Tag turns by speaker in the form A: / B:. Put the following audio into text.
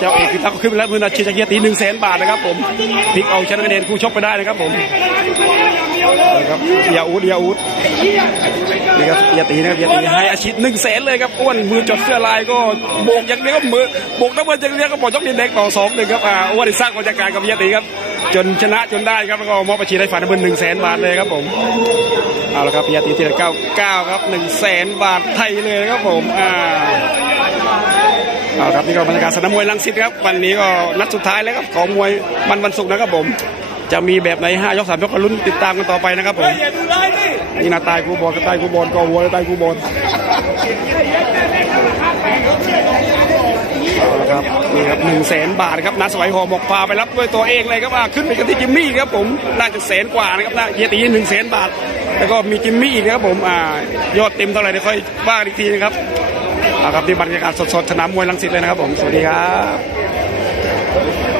A: เจ้าเอกพิทักษ์ขึ้นไปแล้วมือนาชีจะเกียรติหนึ่งแสนบาทนะครับผมพลิกเอาชนะคะแนนคู่ชกไปได้นะครับผมนะครับยาอูดยาอูดนี่ครับยาตีนะครับยาตีให้อาชีพหนึ่งแสนเลยครับอ้วนมือจดเสื้อลายก็โบกอย่างเดียวก็มือโบกนักมวยอย่างเดียวก็บอกยกดินแดงต่อสองหนึ่งครับอ่าอ้วนได้สร้างบรรยากาศกับยาตีครับจนชนะจนได้ครับแล้วก็มอบอาชีพให้ฝ่ายน้ำเงินหนึ่งแสนบาทเลยครับผมเอาละครับยาตีทีละเก้าเก้าครับหนึ่งแสนบาทไทยเลยครับผมอ่า เอาครับนี่ก็บรรยากาศสนามมวยลังสิตครับวันนี้ก็นัดสุดท้ายแล้วครับของมวยมันวันศุกร์นะครับผม จะมีแบบไหนห้ายกสามยกก็ลุ้นติดตามกันต่อไปนะครับผมนี่นาตายกูบอลก็ตายกูบอลก็วัวตายกูบอลเอาละครับนี่ครับหนึ่งแสนบาทครับนัดสวัยหอหมกพาไปรับด้วยตัวเองเลยครับว่าขึ้นไปกันที่จิมมี่ครับผมน่าจะแสนกว่านะครับน่าเยตีหนึ่งแสนบาท แล้วก็มีจิมมี่อีกนะครับผมอ่ายอดเต็มเท่าไหร่เดี๋ยวค่อยว่ากันอีกทีนะครับ เอาครับที่บรรยากาศสดๆสนามมวยลังสิตเลยนะครับผม สวัสดีครับ